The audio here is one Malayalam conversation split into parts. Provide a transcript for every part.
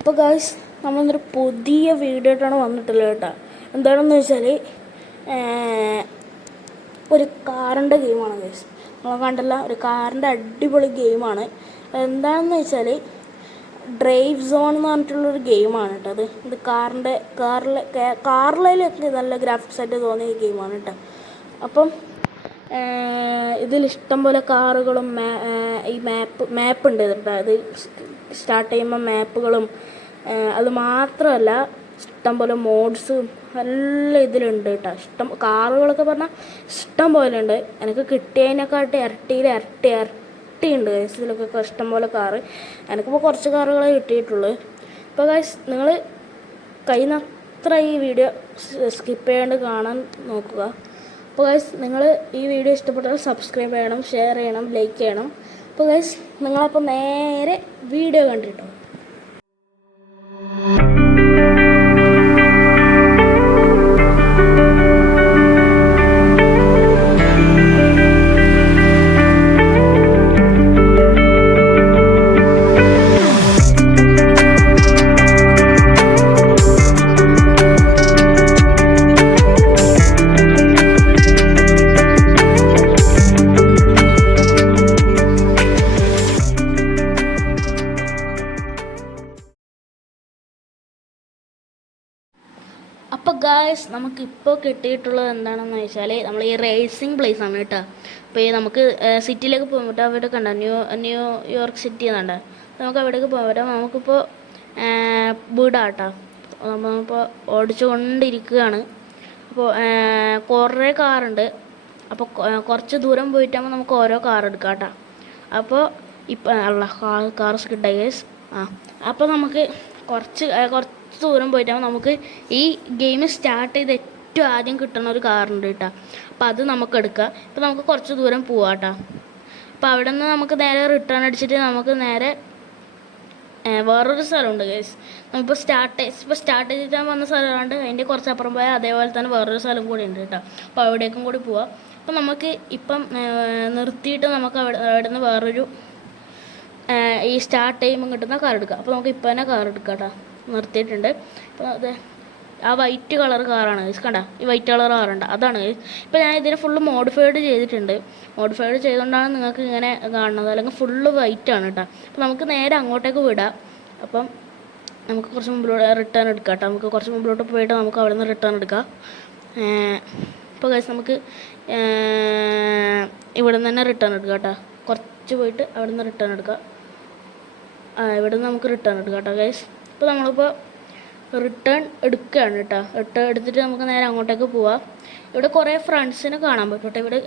അപ്പോൾ ഗായ്സ് നമ്മളൊന്നൊരു പുതിയ വീഡിയോ ആയിട്ടാണ് വന്നിട്ടുള്ളത് കേട്ടോ. എന്താണെന്ന് വെച്ചാൽ ഒരു കാറിൻ്റെ ഗെയിമാണ് ഗായ്സ്. നമ്മൾ കണ്ടല്ല, ഒരു കാറിൻ്റെ അടിപൊളി ഗെയിമാണ്. എന്താണെന്ന് വെച്ചാൽ ഡ്രൈവ് സോൺ എന്ന് പറഞ്ഞിട്ടുള്ളൊരു ഗെയിമാണ് കേട്ടോ. ഇത് കാറിലൊക്കെ നല്ല ഗ്രാഫിക്സ് ആയിട്ട് തോന്നിയ ഗെയിമാണ് കേട്ടോ. അപ്പം ഇതിലിഷ്ടം പോലെ കാറുകളും ഈ മാപ്പ് ഉണ്ട് കേട്ടോ. ഇത് സ്റ്റാർട്ട് ചെയ്യുമ്പോൾ മാപ്പുകളും അത് മാത്രമല്ല ഇഷ്ടം പോലെ മോഡ്സും എല്ലാം ഇതിലുണ്ട് കേട്ടോ. കാറുകളൊക്കെ പറഞ്ഞാൽ ഇഷ്ടം പോലെ ഉണ്ട്. എനിക്ക് കിട്ടിയതിനെക്കാട്ടി ഇരട്ടി ഉണ്ട് ഗൈസ്. ഇതിലൊക്കെ ഇഷ്ടം പോലെ കാറ്. എനിക്കിപ്പോൾ കുറച്ച് കാറുകളെ കിട്ടിയിട്ടുള്ളൂ. അപ്പോൾ ഗൈസ് നിങ്ങൾ കഴിയുന്നത്ര ഈ വീഡിയോ സ്കിപ്പ് ചെയ്യാണ്ട് കാണാൻ നോക്കുക. അപ്പോൾ ഗൈസ് നിങ്ങൾ ഈ വീഡിയോ ഇഷ്ടപ്പെട്ടാൽ സബ്സ്ക്രൈബ് ചെയ്യണം, ഷെയർ ചെയ്യണം, ലൈക്ക് ചെയ്യണം. അപ്പോൾ ഗൈസ് നിങ്ങളപ്പോൾ നേരെ വീഡിയോ കണ്ടിട്ടോ. അപ്പോൾ ഗായ്സ് നമുക്കിപ്പോൾ കിട്ടിയിട്ടുള്ളത് എന്താണെന്ന് വെച്ചാൽ നമ്മൾ ഈ റേസിംഗ് പ്ലേസ് ആണ് കേട്ടോ. അപ്പോൾ ഈ നമുക്ക് സിറ്റിയിലേക്ക് പോകാൻ പറ്റും. അവിടെയൊക്കെ ഉണ്ടോ ന്യൂയോർക്ക് സിറ്റി എന്നുണ്ട്. നമുക്ക് അവിടേക്ക് പോകാൻ പറ്റും. നമുക്കിപ്പോൾ വിടാം കേട്ടോ. നമ്മളിപ്പോൾ ഓടിച്ചു കൊണ്ടിരിക്കുകയാണ്. അപ്പോൾ കുറേ കാറുണ്ട്. അപ്പോൾ കുറച്ച് ദൂരം പോയിട്ടാകുമ്പോൾ നമുക്ക് ഓരോ കാർ എടുക്കാം കേട്ടോ. അപ്പോൾ ഇപ്പം കാർ സ്കിഡായി ഗൈസ്. അപ്പോൾ നമുക്ക് കുറച്ച് ദൂരം പോയിട്ടാകുമ്പോൾ നമുക്ക് ഈ ഗെയിം സ്റ്റാർട്ട് ചെയ്ത് ഏറ്റവും ആദ്യം കിട്ടുന്ന ഒരു കാറുണ്ട് കേട്ടോ. അപ്പോൾ അത് നമുക്ക് എടുക്കാം. ഇപ്പോൾ നമുക്ക് കുറച്ച് ദൂരം പോവാം കേട്ടോ. അപ്പോൾ അവിടെ നിന്ന് നമുക്ക് നേരെ റിട്ടേൺ അടിച്ചിട്ട് നമുക്ക് നേരെ വേറൊരു സ്ഥലമുണ്ട് ഗൈസ്. നമുക്കിപ്പോൾ സ്റ്റാർട്ട് ചെയ്തിട്ട് വന്ന സ്ഥലമുണ്ട്. അതിൻ്റെ കുറച്ചപ്പുറം പോയാൽ അതേപോലെ തന്നെ വേറൊരു സ്ഥലം കൂടി ഉണ്ട് കേട്ടോ. അപ്പോൾ അവിടേക്കും കൂടി പോവാം. അപ്പോൾ നമുക്ക് ഇപ്പം നിർത്തിയിട്ട് നമുക്ക് അവിടെ നിന്ന് വേറൊരു ഈ സ്റ്റാർട്ട് ചെയ്യുമ്പോൾ കിട്ടുന്ന കാർ എടുക്കാം. അപ്പോൾ നമുക്ക് ഇപ്പോൾ തന്നെ കാർ എടുക്കാം കേട്ടോ. നിർത്തിയിട്ടുണ്ട്. അപ്പോൾ അത് ആ വൈറ്റ് കളർ കാറാണ് ഗൈസ്. കണ്ട ഈ വൈറ്റ് കളർ കാറുണ്ട്, അതാണ് ഗൈസ്. ഇപ്പോൾ ഞാൻ ഇതിനെ ഫുള്ള് മോഡിഫൈഡ് ചെയ്തിട്ടുണ്ട്. മോഡിഫൈഡ് ചെയ്തുകൊണ്ടാണ് നിങ്ങൾക്ക് ഇങ്ങനെ കാണുന്നത്. അല്ലെങ്കിൽ ഫുള്ള് വൈറ്റ് ആണ് കേട്ടോ. അപ്പോൾ നമുക്ക് നേരെ അങ്ങോട്ടേക്ക് വിടാം. അപ്പം നമുക്ക് കുറച്ച് മുമ്പിലോട്ട് റിട്ടേൺ എടുക്കാം കേട്ടോ. നമുക്ക് കുറച്ച് മുമ്പിലോട്ട് പോയിട്ട് നമുക്ക് അവിടെ നിന്ന് റിട്ടേൺ എടുക്കാം. ഇപ്പോൾ ഗൈസ് നമുക്ക് ഇവിടെ നിന്ന് തന്നെ റിട്ടേൺ എടുക്കാം കേട്ടോ. കുറച്ച് പോയിട്ട് അവിടെ നിന്ന് റിട്ടേൺ എടുക്കാം. ഇവിടെ നിന്ന് നമുക്ക് റിട്ടേൺ എടുക്കാം കേട്ടോ ഗൈസ്. ഇപ്പോൾ നമ്മളിപ്പോൾ റിട്ടേൺ എടുക്കുകയാണ് കേട്ടോ. റിട്ടേൺ എടുത്തിട്ട് നമുക്ക് നേരെ അങ്ങോട്ടേക്ക് പോവാം. ഇവിടെ കുറേ ഫ്രണ്ട്സിനെ കാണാൻ പറ്റും കേട്ടോ. ഇവിടെ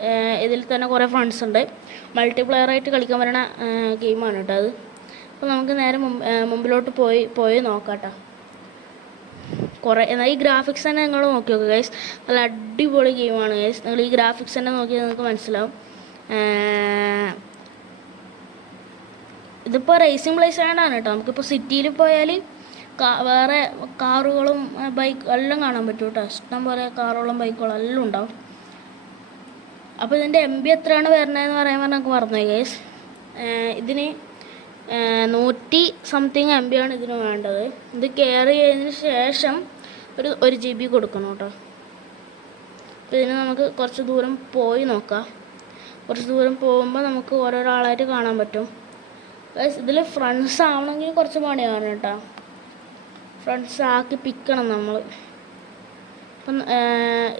ഇതിൽ തന്നെ കുറേ ഫ്രണ്ട്സ് ഉണ്ട്. മൾട്ടിപ്ലെയറായിട്ട് കളിക്കാൻ പറ്റുന്ന ഗെയിമാണ് കേട്ടോ അത്. അപ്പോൾ നമുക്ക് നേരെ മുമ്പിലോട്ട് പോയി നോക്കാം കേട്ടോ. എന്നാൽ ഈ ഗ്രാഫിക്സ് തന്നെ നിങ്ങൾ നോക്കി നോക്കുക ഗൈസ്. നല്ല അടിപൊളി ഗെയിമാണ് ഗൈസ്. നിങ്ങൾ ഈ ഗ്രാഫിക്സ് തന്നെ നോക്കിയാൽ നിങ്ങൾക്ക് മനസ്സിലാവും. ഇതിപ്പോൾ റേസിംഗ് പ്ലേസ് ആയതാണ് കേട്ടോ. നമുക്കിപ്പോൾ സിറ്റിയിൽ പോയാൽ വേറെ കാറുകളും ബൈക്ക് എല്ലാം കാണാൻ പറ്റും കേട്ടോ. ഇഷ്ടം പോലെ കാറുകളും ബൈക്കുകളും എല്ലാം ഉണ്ടാവും. അപ്പോൾ ഇതിൻ്റെ MB എത്രയാണ് വരുന്നതെന്ന് പറയുമ്പോൾ നമുക്ക് മറന്നുപോയി ഗൈസ്. ഇതിന് 100 സംതിങ് MB ആണ് ഇതിന് വേണ്ടത്. ഇത് കെയർ ചെയ്തതിന് ശേഷം ഒരു GB കൊടുക്കണം കേട്ടോ. അപ്പോൾ ഇതിന് നമുക്ക് കുറച്ച് ദൂരം പോയി നോക്കാം. കുറച്ച് ദൂരം പോകുമ്പോൾ നമുക്ക് ഓരോരാളായിട്ട് കാണാൻ പറ്റും ഗൈസ്. ഇതിൽ ഫ്രണ്ട്സ് ആവണമെങ്കിൽ കുറച്ച് പണിയാണ് കേട്ടോ. ഫ്രണ്ട്സ് ആക്കി പിക്കണം നമ്മൾ. അപ്പം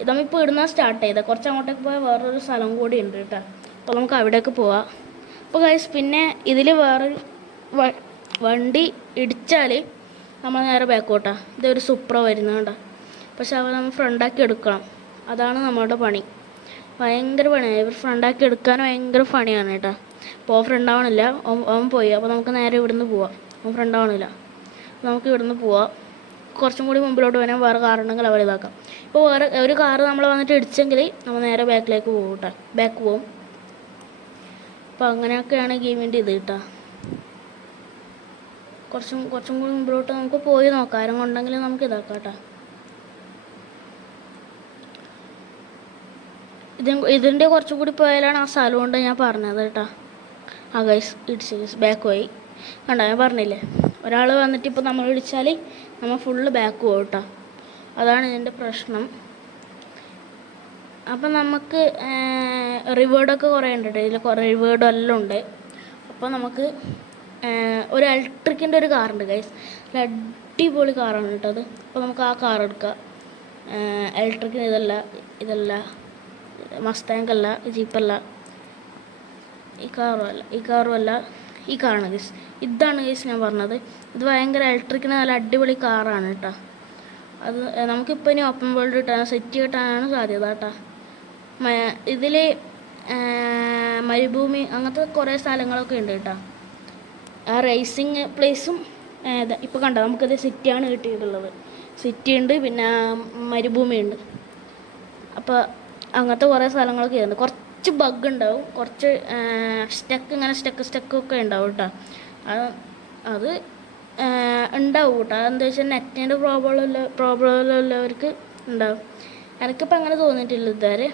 നമ്മളിപ്പോൾ ഇടുന്ന സ്റ്റാർട്ട് ചെയ്താൽ കുറച്ച് അങ്ങോട്ടേക്ക് പോയാൽ വേറൊരു സ്ഥലം കൂടി ഉണ്ട് കേട്ടോ. അപ്പോൾ നമുക്ക് അവിടേക്ക് പോവാം. അപ്പോൾ ഗൈസ് പിന്നെ ഇതിൽ വേറൊരു വണ്ടി ഇടിച്ചാൽ നമ്മൾ നേരെ ബാക്കോട്ടാ. ഇതൊരു സുപ്ര വരുന്നത് കേട്ടോ. പക്ഷെ അവർ നമ്മൾ ഫ്രണ്ടാക്കി എടുക്കണം. അതാണ് നമ്മളുടെ പണി. ഭയങ്കര പണിയാണ്. ഇവർ ഫ്രണ്ടാക്കി എടുക്കാൻ ഭയങ്കര പണിയാണ് കേട്ടോ. അപ്പോൾ ഫ്രണ്ട് ആവണില്ല. അവൻ പോയി. അപ്പോൾ നമുക്ക് നേരെ ഇവിടുന്ന് പോവാം. അവൻ ഫ്രണ്ട് ആവണില്ല. നമുക്ക് ഇവിടുന്ന് പോവാം. കുറച്ചും കൂടി മുമ്പിലോട്ട് വരാൻ വേറെ കാറുണ്ടെങ്കിൽ അവർ ഇതാക്കാം. ഇപ്പോൾ വേറെ ഒരു കാറ് നമ്മൾ വന്നിട്ട് ഇടിച്ചെങ്കിൽ നമ്മൾ നേരെ ബാക്കിലേക്ക് പോകും കേട്ടോ. ബാക്ക് പോവും. അപ്പോൾ അങ്ങനെയൊക്കെയാണ് ഗെയിമിൻ്റെ ഇത് കേട്ടോ. കുറച്ചും കൂടി മുമ്പിലോട്ട് നമുക്ക് പോയി നോക്കാം. ആരും കൊണ്ടെങ്കിൽ നമുക്ക് ഇതാക്കാം കേട്ടോ. ഇതിൻ്റെ കുറച്ചും കൂടി പോയാലാണ് ആ സ്ഥലം കൊണ്ട് ഞാൻ പറഞ്ഞത് കേട്ടോ. ഗൈസ് ഇടിച്ച് ബാക്ക് പോയി കണ്ടോ, ഞാൻ പറഞ്ഞില്ലേ. ഒരാൾ വന്നിട്ട് ഇപ്പോൾ നമ്മൾ വിളിച്ചാൽ നമ്മൾ ഫുള്ള് ബാക്ക് പോകും കേട്ടോ. അതാണ് ഇതിൻ്റെ പ്രശ്നം. അപ്പം നമുക്ക് റിവേർഡൊക്കെ കുറേ ഉണ്ട് കേട്ടോ. ഇതിൽ കുറേ റിവേർഡും എല്ലാം ഉണ്ട്. അപ്പോൾ നമുക്ക് ഒരു ഇലക്ട്രിക്കിൻ്റെ ഒരു കാറുണ്ട് ഗൈസ്. അടിപൊളി കാറാണ് കേട്ടോ അത്. അപ്പോൾ നമുക്ക് ആ കാർ എടുക്കാം. ഇലക്ട്രിക്കിന് ഇതല്ല മസ്താങ്കല്ല, ജീപ്പല്ല, ഈ കാറും അല്ല ഈ കാറാണ് ഗൈസ്. ഇതാണ് ഗൈസ് ഞാൻ പറഞ്ഞത്. ഇത് ഭയങ്കര ഇലക്ട്രിക്കിന് നല്ല അടിപൊളി കാറാണ് കേട്ടോ. അത് നമുക്കിപ്പോൾ ഇനി ഓപ്പൺ വേൾഡ് കിട്ടാൻ സെറ്റ് കിട്ടാനാണ് സാധ്യത കേട്ടോ. ഇതിൽ മരുഭൂമി അങ്ങനത്തെ കുറേ സ്ഥലങ്ങളൊക്കെ ഉണ്ട് കേട്ടോ. ആ റേസിങ് പ്ലേസും ഇപ്പോൾ കണ്ടോ നമുക്കത് സിറ്റിയാണ് കിട്ടിയിട്ടുള്ളത്. സിറ്റി ഉണ്ട്, പിന്നെ മരുഭൂമി ഉണ്ട്. അപ്പോൾ അങ്ങനത്തെ കുറേ സ്ഥലങ്ങളൊക്കെ ഉണ്ട്. കുറച്ച് ബഗ് ഉണ്ടാവും, കുറച്ച് സ്റ്റക്കൊക്കെ ഉണ്ടാവും കേട്ടോ. അത് ഉണ്ടാവും കേട്ടോ. അതെന്താ വെച്ചാൽ നെറ്റിൻ്റെ പ്രോബ്ലം ഉള്ളവർക്ക് ഉണ്ടാവും. എനിക്കിപ്പോൾ അങ്ങനെ തോന്നിയിട്ടില്ല ഇതുവരെ.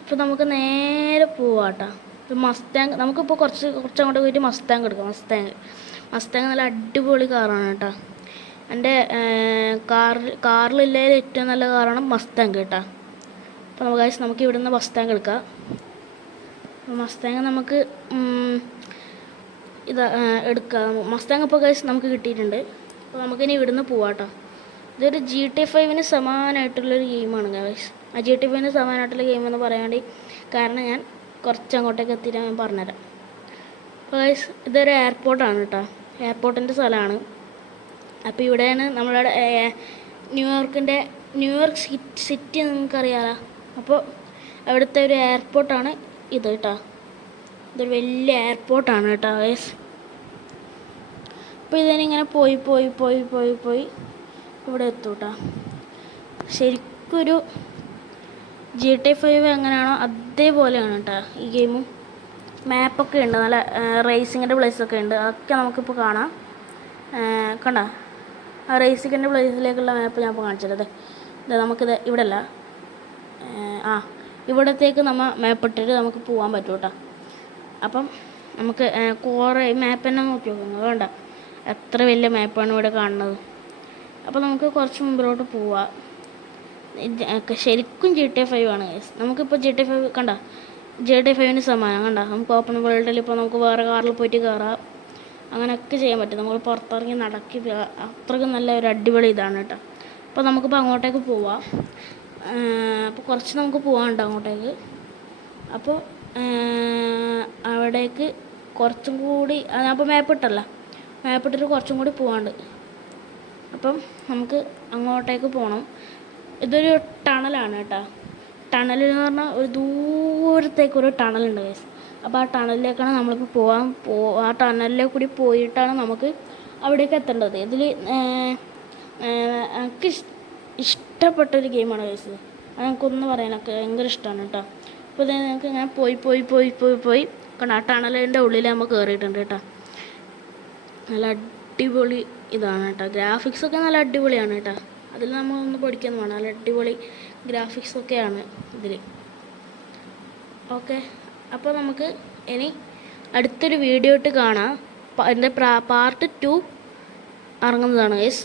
ഇപ്പോൾ നമുക്ക് നേരെ പോവാം കേട്ടോ. മസ്താങ് നമുക്കിപ്പോൾ കുറച്ചങ്ങോട്ട് പോയിട്ട് മസ്താങ് എടുക്കാം. മസ്താങ് നല്ല അടിപൊളി കാറാണ് കേട്ടോ. എൻ്റെ കാറിലുള്ളതിൽ ഏറ്റവും നല്ല കാറാണ് മസ്താങ് കേട്ടോ. അപ്പോൾ നമുക്ക് ഇവിടുന്ന് മസ്താങ് എടുക്കാം. മസ്താങ് നമുക്ക് എടുക്കാം. മസ്താങ് ഇപ്പോൾ ഗൈസ് നമുക്ക് കിട്ടിയിട്ടുണ്ട്. അപ്പോൾ നമുക്കിനി ഇവിടുന്ന് പോവാം കേട്ടോ. ഇതൊരു GTA 5 സമാനമായിട്ടുള്ളൊരു ഗെയിമാണ് ഗൈസ്. ആ GTA 5 സമാനമായിട്ടുള്ള ഗെയിമെന്ന് പറയാൻ വേണ്ടി കാരണം ഞാൻ കുറച്ചങ്ങോട്ടേക്ക് എത്തിയിട്ട് ഞാൻ പറഞ്ഞുതരാം. അപ്പോൾ ഗൈസ് ഇതൊരു എയർപോർട്ടാണ് കേട്ടോ. എയർപോർട്ടിൻ്റെ സ്ഥലമാണ്. അപ്പോൾ ഇവിടെയാണ് നമ്മളുടെ ന്യൂയോർക്ക് സിറ്റി നിങ്ങൾക്കറിയാമല്ലോ. അപ്പോൾ അവിടുത്തെ ഒരു എയർപോർട്ടാണ് ഇത് കേട്ടോ. ഇതൊരു വലിയ എയർപോർട്ടാണ് കേട്ടോ ഗൈസ്. അപ്പോൾ ഇതിനിങ്ങനെ പോയി ഇവിടെ എത്തും കേട്ടോ. ശരിക്കൊരു GTA 5 എങ്ങനെയാണോ അതേപോലെയാണ് കേട്ടോ ഈ ഗെയിമും. മാപ്പൊക്കെ ഉണ്ട്, നല്ല റേസിങ്ങിൻ്റെ പ്ലേസൊക്കെ ഉണ്ട്. അതൊക്കെ നമുക്കിപ്പോൾ കാണാം. കണ്ടോ ആ റേസിങ്ങിൻ്റെ പ്ലേസിലേക്കുള്ള മാപ്പ് ഞാൻ ഇപ്പോൾ കാണിച്ചത്. നമുക്കിത് ഇവിടെ അല്ല, ഇവിടത്തേക്ക് നമ്മൾ മാപ്പ് ഇട്ടിട്ട് നമുക്ക് പോകാൻ പറ്റും കേട്ടോ. അപ്പം നമുക്ക് കുറേ മാപ്പ് തന്നെ നോക്കി നോക്കുന്നത് വേണ്ട, എത്ര വലിയ മാപ്പാണ് ഇവിടെ കാണുന്നത്. അപ്പോൾ നമുക്ക് കുറച്ച് മുമ്പിലോട്ട് പോവാം. ശരിക്കും GTA 5 ആണ് ഗൈസ്. നമുക്കിപ്പോൾ GTA 5 കണ്ട GTA 5 സമാനം കണ്ട. നമുക്ക് ഓപ്പൺ വേൾഡിൽ ഇപ്പോൾ നമുക്ക് വേറെ കാറിൽ പോയിട്ട് കയറാം, അങ്ങനെയൊക്കെ ചെയ്യാൻ പറ്റും. നമ്മൾ പുറത്തിറങ്ങി നടക്കി അത്രയ്ക്കും നല്ല ഒരു അടിപൊളി ഇതാണ് കേട്ടോ. അപ്പോൾ നമുക്കിപ്പോൾ അങ്ങോട്ടേക്ക് പോവാം. അപ്പോൾ കുറച്ച് നമുക്ക് പോകാനുണ്ട് അങ്ങോട്ടേക്ക്. അപ്പോൾ അവിടേക്ക് കുറച്ചും കൂടി അപ്പോൾ മാപ്പ് ഇട്ടിട്ട് കുറച്ചും കൂടി പോകാണ്ട്. അപ്പം നമുക്ക് അങ്ങോട്ടേക്ക് പോകണം. ഇതൊരു ടണലാണ് കേട്ടോ. ടണലെന്ന് പറഞ്ഞാൽ ഒരു ദൂരത്തേക്കൊരു ടണലുണ്ട് ഗൈസ്. അപ്പോൾ ആ ടണലിലേക്കാണ് നമ്മളിപ്പോൾ ആ ടണലിലേക്ക് കൂടി പോയിട്ടാണ് നമുക്ക് അവിടേക്ക് എത്തേണ്ടത്. ഇതിൽ എനിക്ക് ഇഷ്ടപ്പെട്ടൊരു ഗെയിമാണ് ഗൈസ്. അത് എനിക്കൊന്നും പറയാനൊക്കെ ഭയങ്കര ഇഷ്ടമാണ് കേട്ടോ. അപ്പോൾ ഇത് ഞങ്ങൾക്ക് ഞാൻ പോയി കാരണം ആ ടണലിൻ്റെ ഉള്ളിൽ നമ്മൾ കയറിയിട്ടുണ്ട് കേട്ടോ. നല്ല അടിപൊളി ഇതാണ് കേട്ടോ. ഗ്രാഫിക്സൊക്കെ നല്ല അടിപൊളിയാണ് കേട്ടോ. അതിൽ നമ്മളൊന്ന് പഠിക്കാൻ വേണം. നല്ല അടിപൊളി ഗ്രാഫിക്സൊക്കെയാണ് ഇതിൽ. ഓക്കെ, അപ്പോൾ നമുക്ക് ഇനി അടുത്തൊരു വീഡിയോ ഇട്ട് കാണാം. എൻ്റെ പാർട്ട് 2 ഇറങ്ങുന്നതാണ് ഗൈസ്.